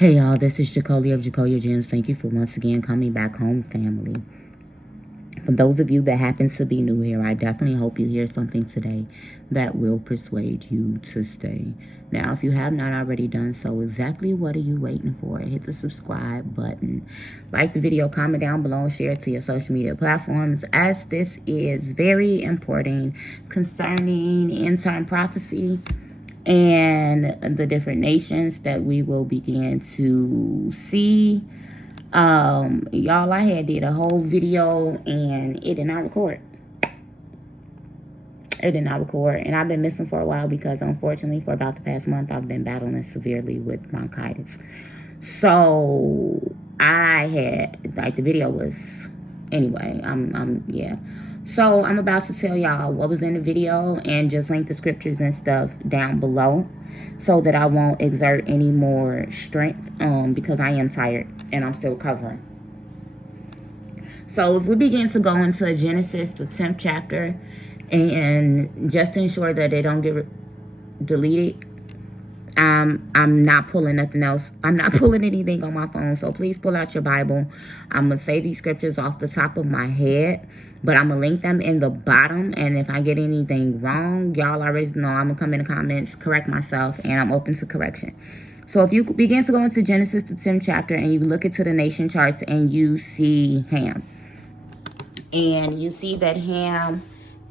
Hey y'all, this is Jacolia of Jacolia Gems. Thank you for once again coming back home, family. For those of you that happen to be new here, I definitely hope you hear something today that will persuade you to stay. Now, if you have not already done so, exactly what are you waiting for? Hit the subscribe button. Like the video, comment down below, share it to your social media platforms, as this is very important concerning end-time prophecy and the different nations that we will begin to see. Y'all, I had did a whole video and it did not record. It did not record, and I've been missing for a while because unfortunately for about the past month I've been battling severely with bronchitis. So I had, like, the video was, anyway, yeah. So I'm about to tell y'all what was in the video and just link the scriptures and stuff down below so that I won't exert any more strength because I am tired and I'm still recovering. So if we begin to go into Genesis, the 10th chapter, and just to ensure that they don't get deleted, I'm not pulling nothing else. I'm not pulling anything on my phone, so please pull out your Bible. I'm going to say these scriptures off the top of my head, but I'm going to link them in the bottom, and if I get anything wrong, y'all already know I'm going to come in the comments, correct myself, and I'm open to correction. So if you begin to go into Genesis, the 10th chapter, and you look into the nation charts, and you see Ham, and you see that Ham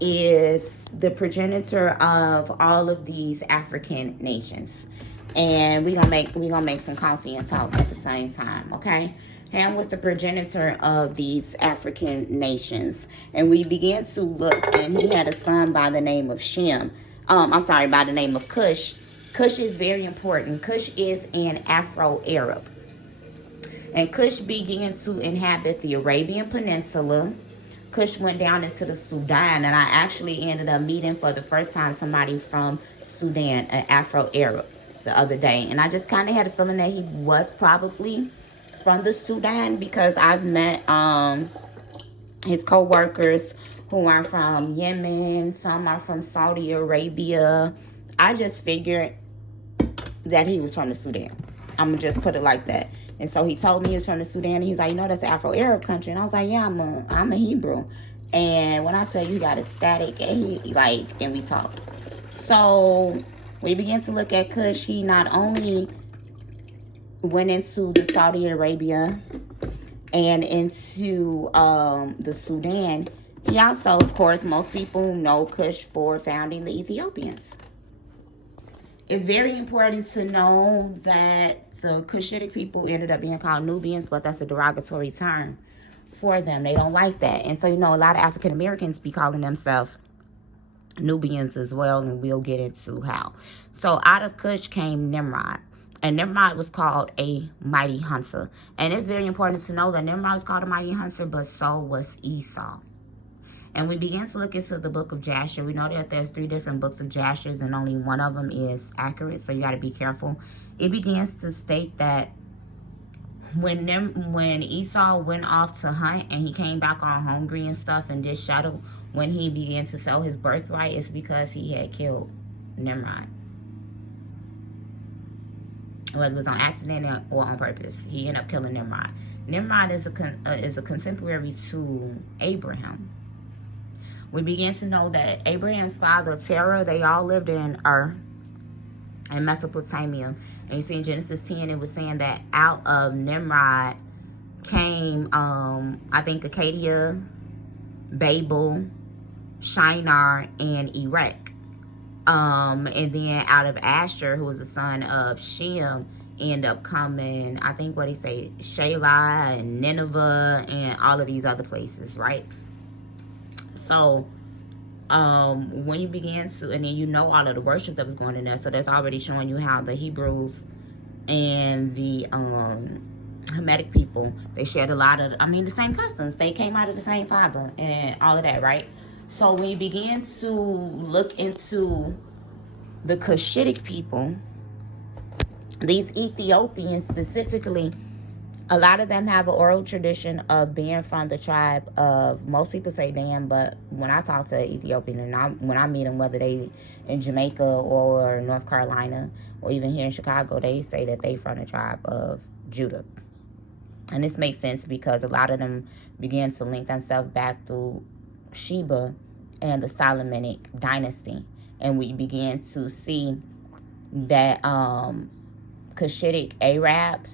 is the progenitor of all of these African nations. And we're gonna make some coffee and talk at the same time, okay? Ham was the progenitor of these African nations. And we began to look, and he had a son by the name of Shem. By the name of Cush. Cush is very important. Cush is an Afro-Arab. And Cush began to inhabit the Arabian Peninsula. Cush went down into the Sudan, and I actually ended up meeting for the first time somebody from Sudan, an Afro-Arab, the other day. And I just kind of had a feeling that he was probably from the Sudan because I've met his co-workers who are from Yemen. Some are from Saudi Arabia. I just figured that he was from the Sudan. I'm going to just put it like that. And so he told me he was from the Sudan. And he was like, you know, that's an Afro-Arab country. And I was like, yeah, I'm a Hebrew. And when I said you got a static, and we talked. So we began to look at Cush. He not only went into the Saudi Arabia and into the Sudan, he also, of course, most people know Cush for founding the Ethiopians. It's very important to know that the Cushitic people ended up being called Nubians, but that's a derogatory term for them. They don't like that. And so, you know, a lot of African Americans be calling themselves Nubians as well, and we'll get into how. So out of Cush came Nimrod. And Nimrod was called a mighty hunter. And it's very important to know that Nimrod was called a mighty hunter, but so was Esau. And we began to look into the book of Jasher. We know that there's 3 different books of Jashers, and only one of them is accurate, so you got to be careful. It begins to state that when Esau went off to hunt and he came back all hungry and stuff and did shuttle, when he began to sell his birthright, it's because he had killed Nimrod. Whether it was on accident or on purpose, he ended up killing Nimrod. Nimrod is a contemporary to Abraham. We begin to know that Abraham's father, Terah, they all lived in Ur and Mesopotamia. And you see in Genesis 10, it was saying that out of Nimrod came, I think, Acadia, Babel, Shinar, and Erech. And then out of Asher, who was the son of Shem, ended up coming, I think, Shelah and Nineveh and all of these other places, right? So, when you begin to, and then you know all of the worship that was going in there, so that's already showing you how the Hebrews and the Hamitic people, they shared a lot of, the same customs. They came out of the same father and all of that, right? So when you begin to look into the Cushitic people, these Ethiopians specifically, A lot of them have an oral tradition of being from the tribe of, most people say Dan, but when I talk to Ethiopian and when I meet them, whether they in Jamaica or North Carolina or even here in Chicago, they say that they from the tribe of Judah. And this makes sense because a lot of them begin to link themselves back through Sheba and the Solomonic dynasty. And we begin to see that Cushitic Arabs,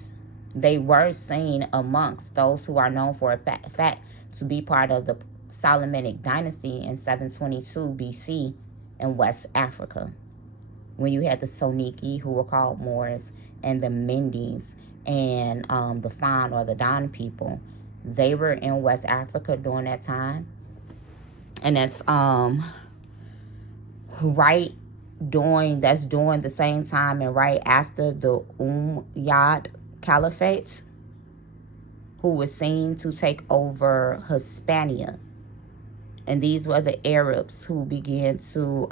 they were seen amongst those who are known for a fact to be part of the Solomonic dynasty in 722 BC in West Africa. When you had the Soniki, who were called Moors, and the Mendes, and the Fan or the Don people, they were in West Africa during that time. And that's during the same time and right after the Umayyad Caliphate, who was seen to take over Hispania. And these were the Arabs who began to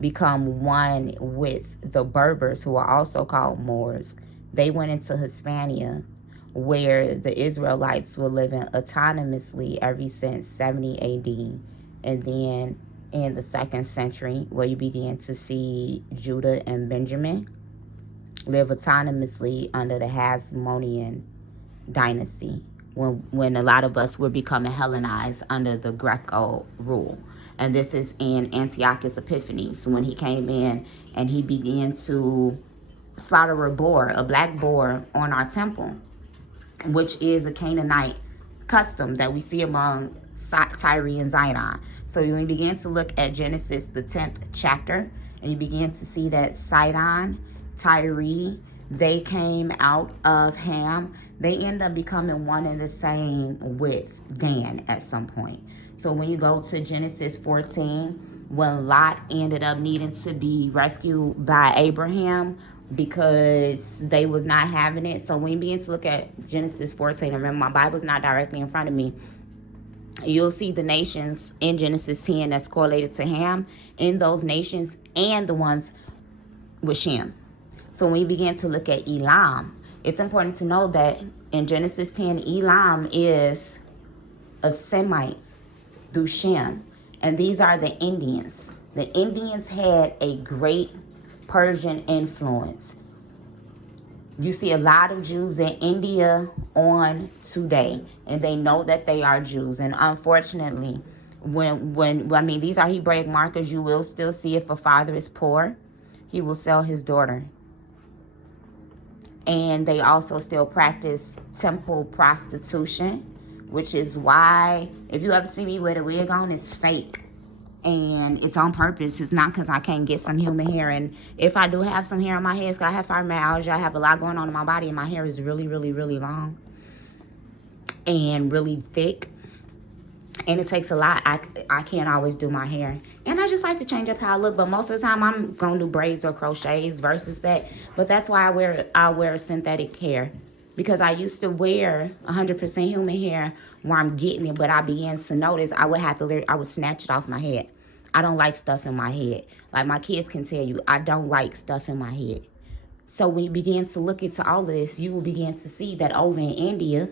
become one with the Berbers, who are also called Moors. They went into Hispania, where the Israelites were living autonomously ever since 70 AD. And then in the 2nd century, where you began to see Judah and Benjamin live autonomously under the Hasmonean dynasty, when a lot of us were becoming Hellenized under the Greco rule. And this is in Antiochus Epiphanes, when he came in and he began to slaughter a black boar on our temple, which is a Canaanite custom that we see among Tyre and Zidon. So when you begin to look at Genesis, the 10th chapter, and you begin to see that Sidon, Tyre, they came out of Ham. They end up becoming one and the same with Dan at some point. So when you go to Genesis 14, when Lot ended up needing to be rescued by Abraham because they was not having it. So when you begin to look at Genesis 14, remember my Bible's not directly in front of me, you'll see the nations in Genesis 10 that's correlated to Ham in those nations and the ones with Shem. So when you begin to look at Elam, it's important to know that in Genesis 10, Elam is a Semite through Shem. And these are the Indians. The Indians had a great Persian influence. You see a lot of Jews in India on today, and they know that they are Jews. And unfortunately, when these are Hebraic markers, you will still see if a father is poor, he will sell his daughter. And they also still practice temple prostitution, which is why if you ever see me with a wig on, it's fake. And it's on purpose. It's not because I can't get some human hair. And if I do have some hair on my head, it's because I have fibromyalgia. I have a lot going on in my body, and my hair is really, really, really long and really thick. And it takes a lot. I can't always do my hair. And I just like to change up how I look. But most of the time, I'm going to do braids or crochets versus that. But that's why I wear synthetic hair. Because I used to wear 100% human hair where I'm getting it. But I began to notice I would snatch it off my head. I don't like stuff in my head. Like my kids can tell you, I don't like stuff in my head. So when you begin to look into all of this, you will begin to see that over in India,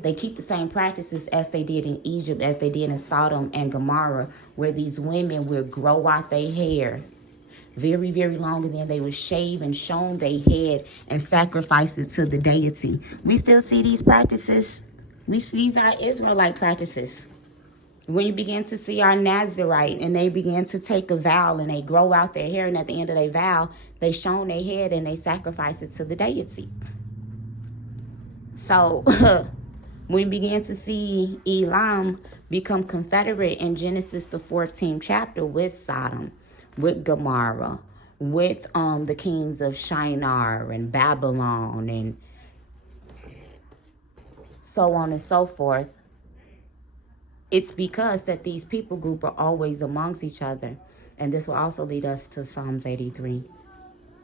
they keep the same practices as they did in Egypt, as they did in Sodom and Gomorrah, where these women will grow out their hair very, very long, and then they would shave and shave their head and sacrifice it to the deity. We still see these practices. These are Israelite practices. When you begin to see our Nazarite and they begin to take a vow and they grow out their hair, and at the end of their vow, they shave their head and they sacrifice it to the deity. So we begin to see Elam become confederate in Genesis, the 14th chapter, with Sodom, with Gomorrah, with the kings of Shinar and Babylon and so on and so forth. It's because that these people group are always amongst each other. And this will also lead us to Psalms 83.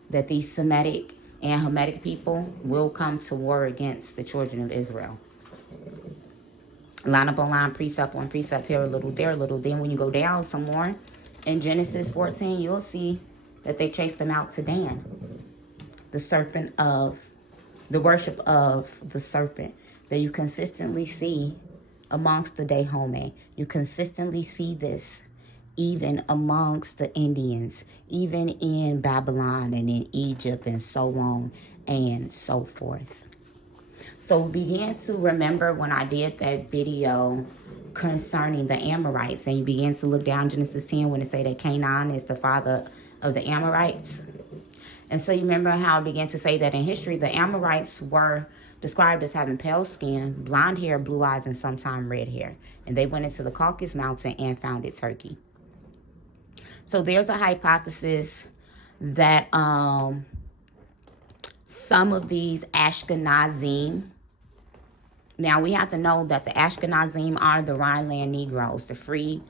That these Semitic and Hamitic people will come to war against the children of Israel. Line upon line, precept on precept, here a little, there a little. Then when you go down some more, in Genesis 14, you'll see that they chased them out to Dan, the serpent of the worship of the serpent that you consistently see amongst the Dahomey. You consistently see this even amongst the Indians, even in Babylon and in Egypt and so on and so forth. So begin to remember when I did that video concerning the Amorites, and you begin to look down Genesis 10 when it say that Canaan is the father of the Amorites. And so you remember how I began to say that in history, the Amorites were described as having pale skin, blonde hair, blue eyes, and sometimes red hair. And they went into the Caucasus Mountain and founded Turkey. So there's a hypothesis that some of these Ashkenazim, now we have to know that the Ashkenazim are the Rhineland Negroes, the free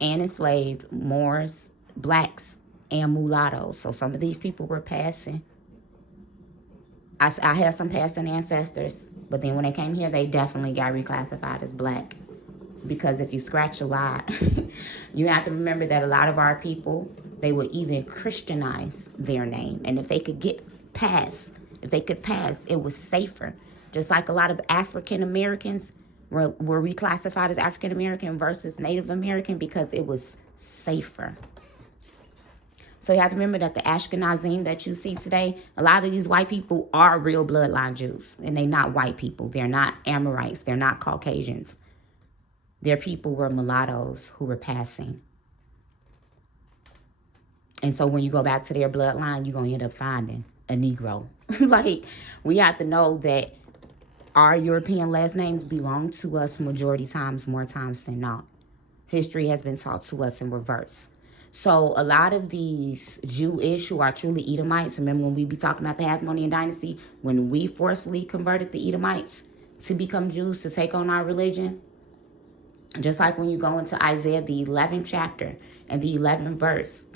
and enslaved Moors, blacks, and mulattoes. So some of these people were passing. I had some passing ancestors, but then when they came here, they definitely got reclassified as black. Because if you scratch a lot, you have to remember that a lot of our people, they would even Christianize their name. And if they could pass, it was safer. Just like a lot of African Americans were reclassified as African American versus Native American because it was safer. So you have to remember that the Ashkenazim that you see today, a lot of these white people are real bloodline Jews. And they're not white people. They're not Amorites. They're not Caucasians. Their people were mulattoes who were passing. And so when you go back to their bloodline, you're going to end up finding a Negro. Like, we have to know that our European last names belong to us majority times, more times than not. History has been taught to us in reverse. So a lot of these Jewish who are truly Edomites, remember when we be talking about the Hasmonean dynasty, when we forcefully converted the Edomites to become Jews, to take on our religion, just like when you go into Isaiah, the 11th chapter and the 11th verse,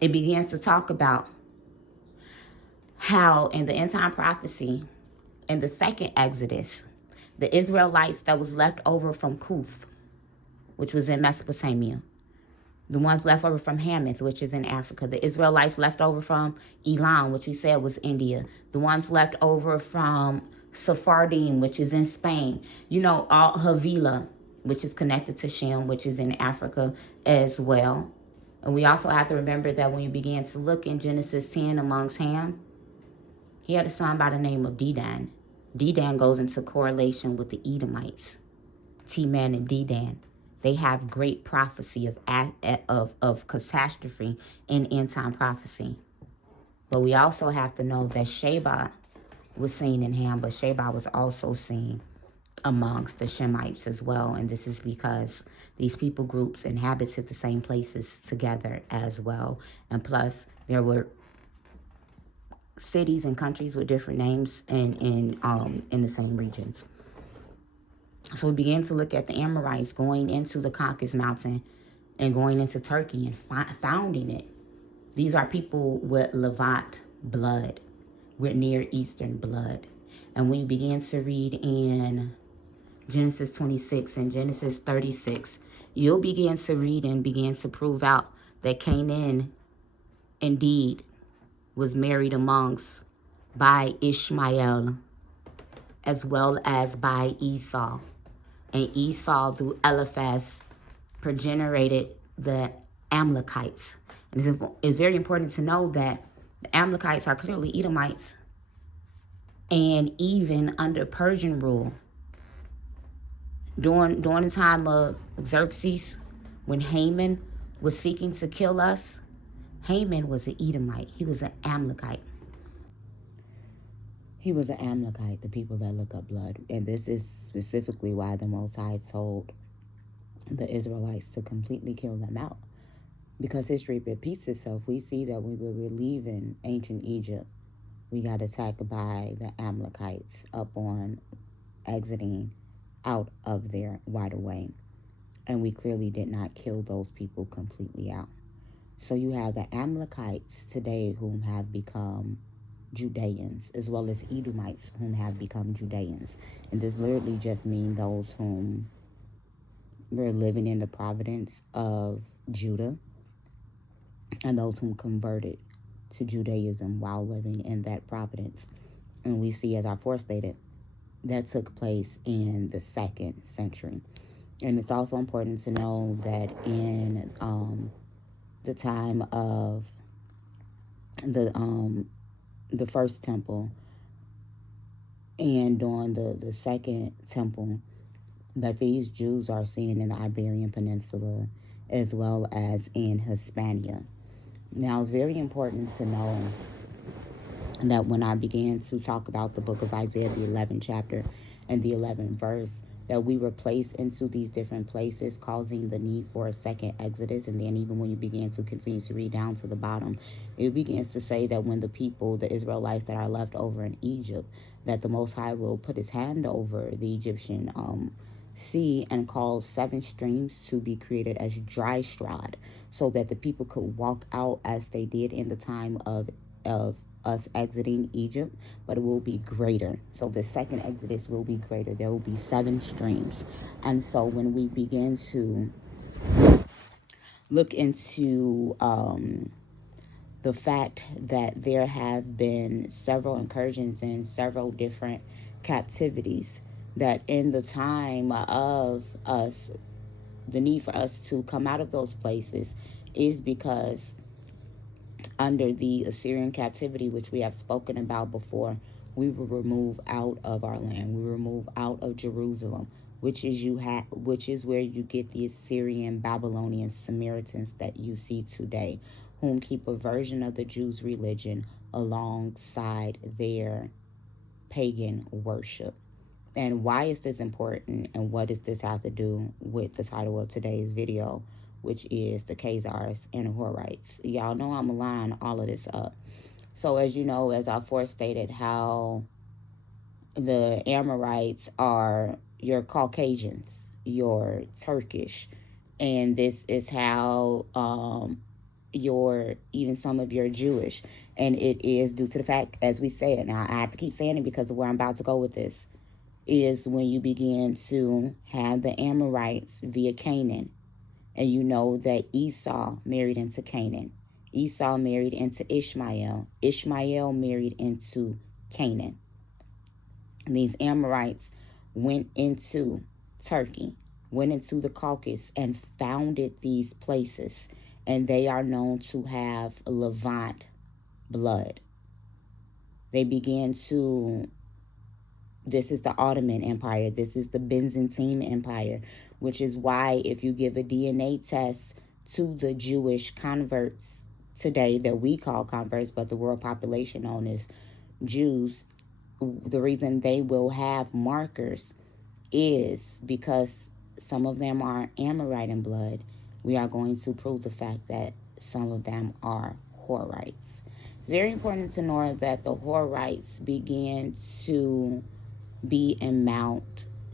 it begins to talk about how in the end time prophecy, in the second Exodus, the Israelites that was left over from Cuth, which was in Mesopotamia, the ones left over from Hamath, which is in Africa, the Israelites left over from Elam, which we said was India, the ones left over from Sephardim, which is in Spain, all Havilah, which is connected to Shem, which is in Africa as well. And we also have to remember that when you begin to look in Genesis 10 amongst Ham, he had a son by the name of Dedan. Dedan goes into correlation with the Edomites. T-Man and Dedan. They have great prophecy of catastrophe in end-time prophecy. But we also have to know that Sheba was seen in Ham, but Sheba was also seen amongst the Shemites as well. And this is because these people groups inhabited the same places together as well. And plus, there were cities and countries with different names in the same regions. So we began to look at the Amorites going into the Caucasus Mountain and going into Turkey and founding it. These are people with Levant blood, with Near Eastern blood. And when you begin to read in Genesis 26 and Genesis 36, you'll begin to read and begin to prove out that Canaan indeed was married amongst by Ishmael as well as by Esau. And Esau through Eliphaz progenerated the Amalekites. And it's very important to know that the Amalekites are clearly Edomites. And even under Persian rule, during the time of Xerxes, when Haman was seeking to kill us, Haman was an Edomite. He was an Amalekite. He was an Amalekite, the people that look up blood. And this is specifically why the Most High told the Israelites to completely kill them out. Because history repeats itself. We see that when we were leaving ancient Egypt, we got attacked by the Amalekites up on exiting out of there right away. And we clearly did not kill those people completely out. So you have the Amalekites today whom have become Judeans, as well as Edomites whom have become Judeans. And this literally just means those whom were living in the providence of Judah and those whom converted to Judaism while living in that providence. And we see, as I forestated, that took place in the 2nd century. And it's also important to know that in the time of the first temple and during the second temple, that these Jews are seen in the Iberian Peninsula as well as in Hispania. Now, it's very important to know that when I began to talk about the book of Isaiah, the 11th chapter and the 11th verse, that we were placed into these different places, causing the need for a second exodus. And then even when you begin to continue to read down to the bottom, it begins to say that when the people, the Israelites that are left over in Egypt, that the Most High will put his hand over the Egyptian sea and cause 7 streams to be created as dry strod, so that the people could walk out as they did in the time of us exiting Egypt, but it will be greater. So the second exodus will be greater. There will be 7 streams. And so when we begin to look into the fact that there have been several incursions and several different captivities, that in the time of us, the need for us to come out of those places is because under the Assyrian captivity, which we have spoken about before, we were removed out of our land. We were removed out of Jerusalem, which is where you get the Assyrian, Babylonian, Samaritans that you see today, whom keep a version of the Jews' religion alongside their pagan worship. And why is this important, and what does this have to do with the title of today's video, which is the Khazars and the Horites? Y'all know I'm lining all of this up. So as you know, as I forestated, how the Amorites are your Caucasians, your Turkish, and this is how even some of your Jewish. And it is due to the fact, as we said, now I have to keep saying it because of where I'm about to go with this, is when you begin to have the Amorites via Canaan. And you know that Esau married into Canaan. Esau married into Ishmael. Ishmael married into Canaan. And these Amorites went into Turkey, went into the Caucasus, and founded these places. And they are known to have Levant blood. They began to... This is the Ottoman Empire. This is the Byzantine Empire, which is why if you give a DNA test to the Jewish converts today that we call converts, but the world population known as Jews, the reason they will have markers is because some of them are Amorite in blood. We are going to prove the fact that some of them are Horites. It's very important to know that the Horites began to be in Mount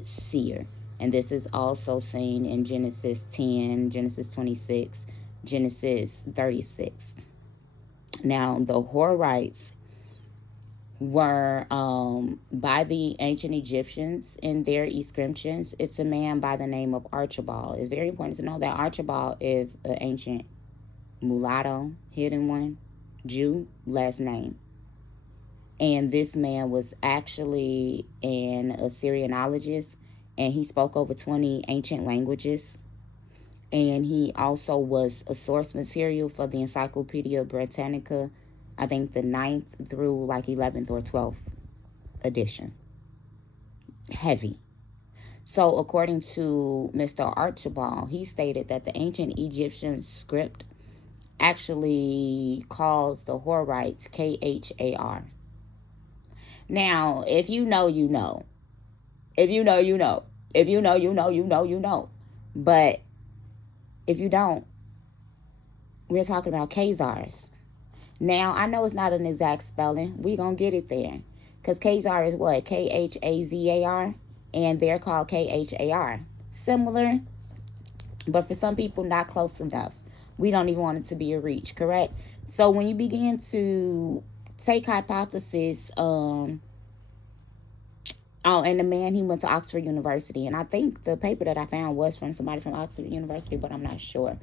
Seir. And this is also seen in Genesis 10, Genesis 26, Genesis 36. Now, the Horites were, by the ancient Egyptians in their inscriptions, it's a man by the name of Archibald. It's very important to know that Archibald is an ancient mulatto, hidden one, Jew, last name. And this man was actually an Assyrianologist, and he spoke over 20 ancient languages. And he also was a source material for the Encyclopedia Britannica, I think the 9th through like 11th or 12th edition. Heavy. So according to Mr. Archibald, he stated that the ancient Egyptian script actually called the Horites Khar. Now, if you know, you know. If you know, you know. If you know, you know, you know, you know. But if you don't, we're talking about Khazars. Now, I know it's not an exact spelling. We're going to get it there. Because Khazar is what? Khazar. And they're called Khar. Similar, but for some people, not close enough. We don't even want it to be a reach, correct? So when you begin to take hypothesis, and the man, he went to Oxford University, and I think the paper that I found was from somebody from Oxford University, but I'm not sure.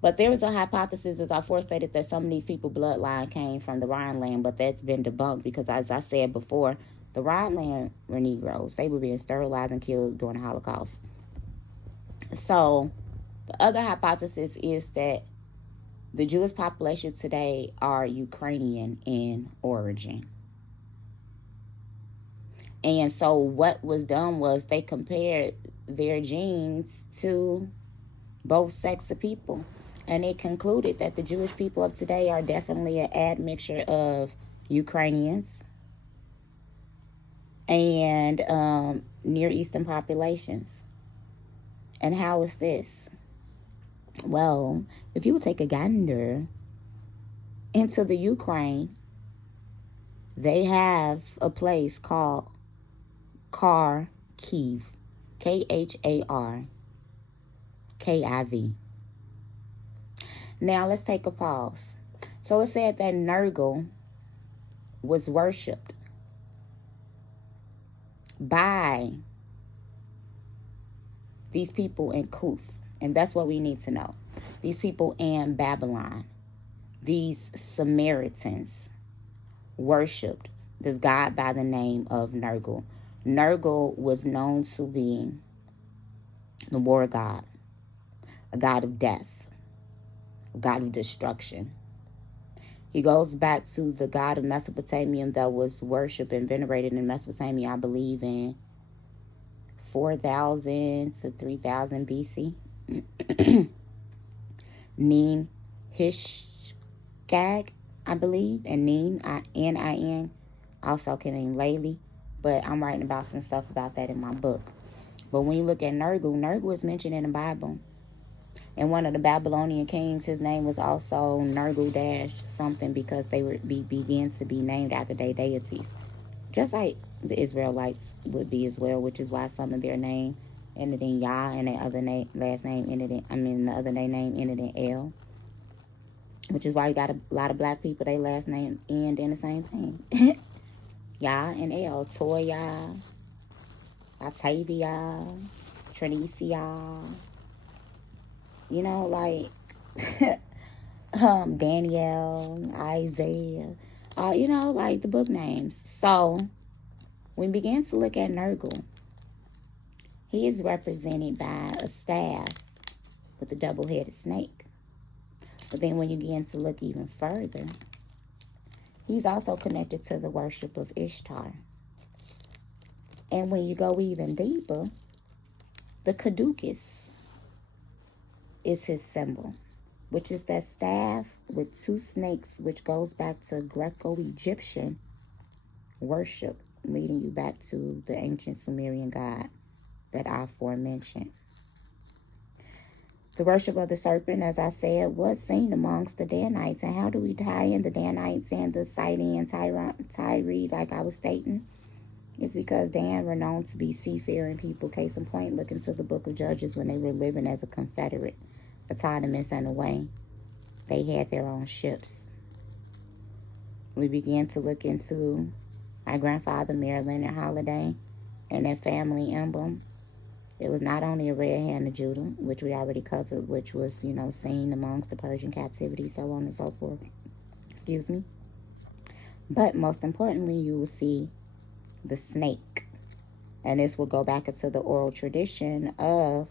But there was a hypothesis, as I forestated, that some of these people bloodline came from the Rhineland, but that's been debunked because, as I said before, the Rhineland were Negroes. They were being sterilized and killed during the Holocaust. So the other hypothesis is that the Jewish population today are Ukrainian in origin. And so what was done was they compared their genes to both sexes of people. And it concluded that the Jewish people of today are definitely an admixture of Ukrainians and Near Eastern populations. And how is this? Well, if you take a gander into the Ukraine, they have a place called Kharkiv, Kharkiv. Now let's take a pause. So it said that Nergal was worshipped by these people in Kuth. And that's what we need to know. These people in Babylon, these Samaritans, worshipped this god by the name of Nergal. Nergal was known to be the war god, a god of death, a god of destruction. He goes back to the god of Mesopotamia that was worshipped and venerated in Mesopotamia, I believe, in 4,000 to 3,000 BC. Nin Hishgag, I believe, and Nin, N-I-N, also can mean Layli, but I'm writing about some stuff about that in my book. But when you look at Nergal is mentioned in the Bible. And one of the Babylonian kings, his name was also Nergal something, because they began to be named after their deities. Just like the Israelites would be as well, which is why some of their name ended in Yah and their other last name ended in, the other name ended in L. Which is why you got a lot of black people, their last name end in the same thing. Yah and L. Toya, Octavia, Trinicia. You know, like Daniel, Isaiah, you know, like the book names. So we began to look at Nergal. He is represented by a staff with a double-headed snake. But then when you begin to look even further, he's also connected to the worship of Ishtar. And when you go even deeper, the caduceus is his symbol, which is that staff with two snakes, which goes back to Greco-Egyptian worship, leading you back to the ancient Sumerian god that I aforementioned. The worship of the serpent, as I said, was seen amongst the Danites. And how do we tie in the Danites and the Sidon and Tyre, like I was stating? It's because Dan were known to be seafaring people. Case in point, look into the book of Judges when they were living as a confederate, autonomous in a way. They had their own ships. We began to look into my grandfather, Maryland and Holiday, and their family emblem. It was not only a red hand of Judah, which we already covered, which was, you know, seen amongst the Persian captivity, so on and so forth. Excuse me. But most importantly, you will see the snake. And this will go back into the oral tradition of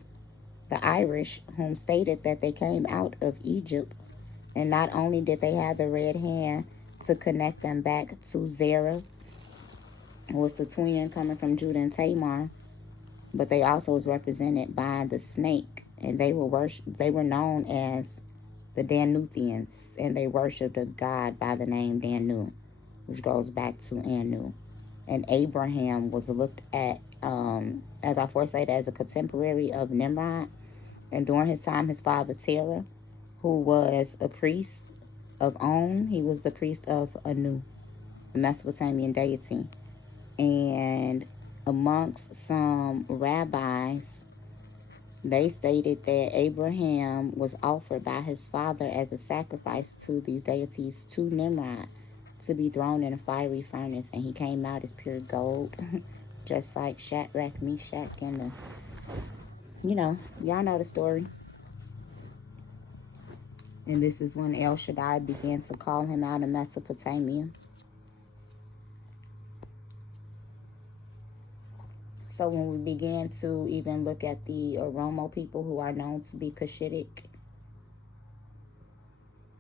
the Irish, whom stated that they came out of Egypt. And not only did they have the red hand to connect them back to Zerah, who was the twin coming from Judah and Tamar, but they also was represented by the snake, and they were known as the Danuthians, and they worshipped a god by the name Danu, which goes back to Anu. And Abraham was looked at, as I foresaid, as a contemporary of Nimrod, and during his time, his father Terah, who was a priest of On, he was the priest of Anu, the Mesopotamian deity. And amongst some rabbis, they stated that Abraham was offered by his father as a sacrifice to these deities to Nimrod to be thrown in a fiery furnace, and he came out as pure gold, just like Shadrach, Meshach, and the, you know, y'all know the story. And this is when El Shaddai began to call him out of Mesopotamia. So when we began to even look at the Oromo people, who are known to be Cushitic,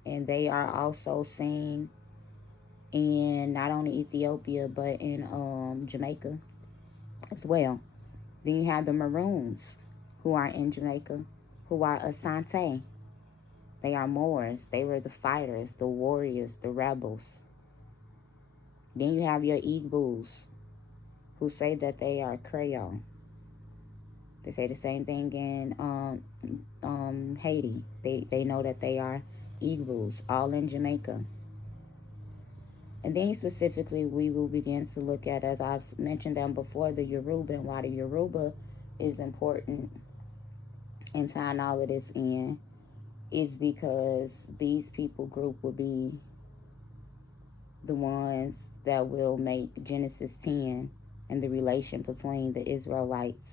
and they are also seen in not only Ethiopia but in Jamaica as well. Then you have the Maroons, who are in Jamaica, who are Asante. They are Moors. They were the fighters, the warriors, the rebels. Then you have your Igbos, who say that they are Creole. They say the same thing in Haiti. They know that they are Igbos, all in Jamaica. And then specifically, we will begin to look at, as I've mentioned them before, the Yoruba, and why the Yoruba is important in tying all of this in is because these people group will be the ones that will make Genesis 10 and the relation between the Israelites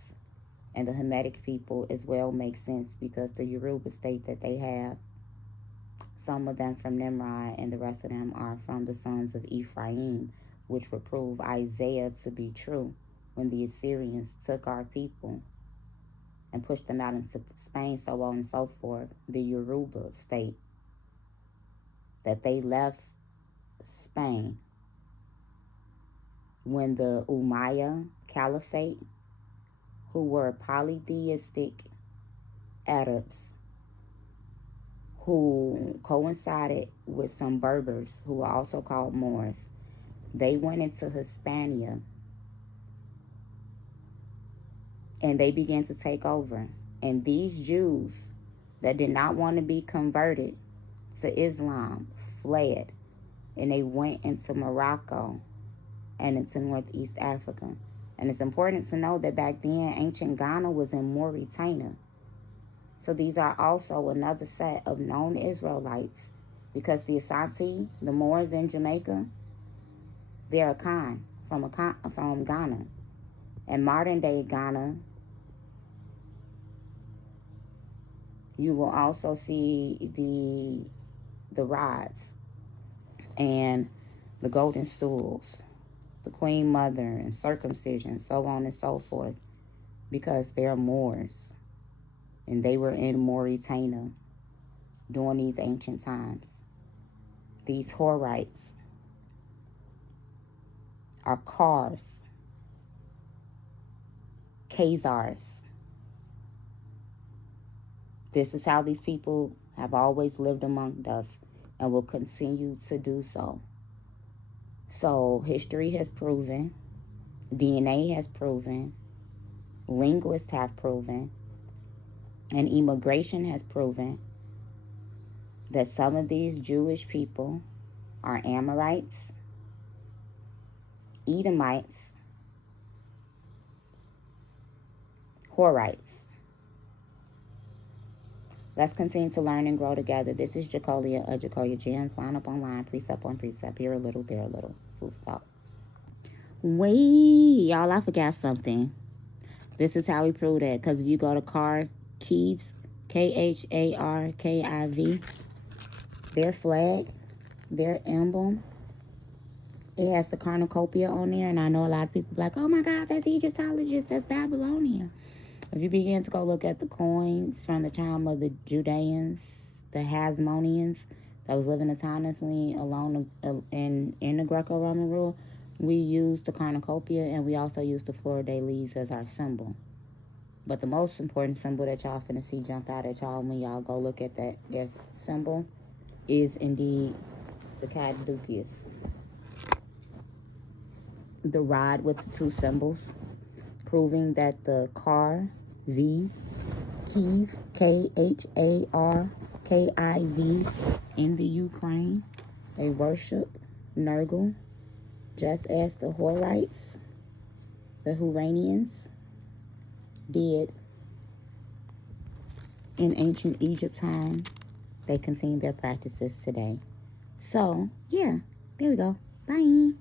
and the Hamitic people as well make sense, because the Yoruba state that they have, some of them from Nimrod and the rest of them are from the sons of Ephraim, which would prove Isaiah to be true when the Assyrians took our people and pushed them out into Spain, so on and so forth. The Yoruba state, that they left Spain when the Umayyad Caliphate, who were polytheistic Arabs, who coincided with some Berbers, who were also called Moors. They went into Hispania and they began to take over. And these Jews that did not want to be converted to Islam fled, and they went into Morocco and into Northeast Africa. And it's important to know that back then, ancient Ghana was in Mauritania. So these are also another set of known Israelites, because the Asante, the Moors in Jamaica, they're Akan from Ghana. And modern day Ghana, you will also see the rods and the golden stools, the Queen Mother and circumcision, so on and so forth, because they're Moors. And they were in Mauritania during these ancient times. These Horites are Khazars. This is how these people have always lived among us and will continue to do so. So history has proven, DNA has proven, linguists have proven, and immigration has proven that some of these Jewish people are Amorites, Edomites, Horites. Let's continue to learn and grow together. This is Jacolia of Jacolia Gems. Line up on line, precept on precept. Here a little, there a little. Food for thought. Wait, y'all, I forgot something. This is how we prove that. Because if you go to Kharkiv, Kharkiv, their flag, their emblem, it has the cornucopia on there. And I know a lot of people are like, oh my God, that's Egyptologist, that's Babylonian. If you begin to go look at the coins from the time of the Judeans, the Hasmoneans, that was living autonomously along in the Greco-Roman rule, we use the cornucopia, and we also use the fleur de lis as our symbol. But the most important symbol that y'all finna see jump out at y'all when y'all go look at that their symbol is indeed the caduceus, the rod with the two symbols, proving that the Kharkiv, Kharkiv, in the Ukraine, they worship Nergal, just as the Horites, the Huranians, did in ancient Egypt time. They continue their practices today. So, yeah, there we go. Bye.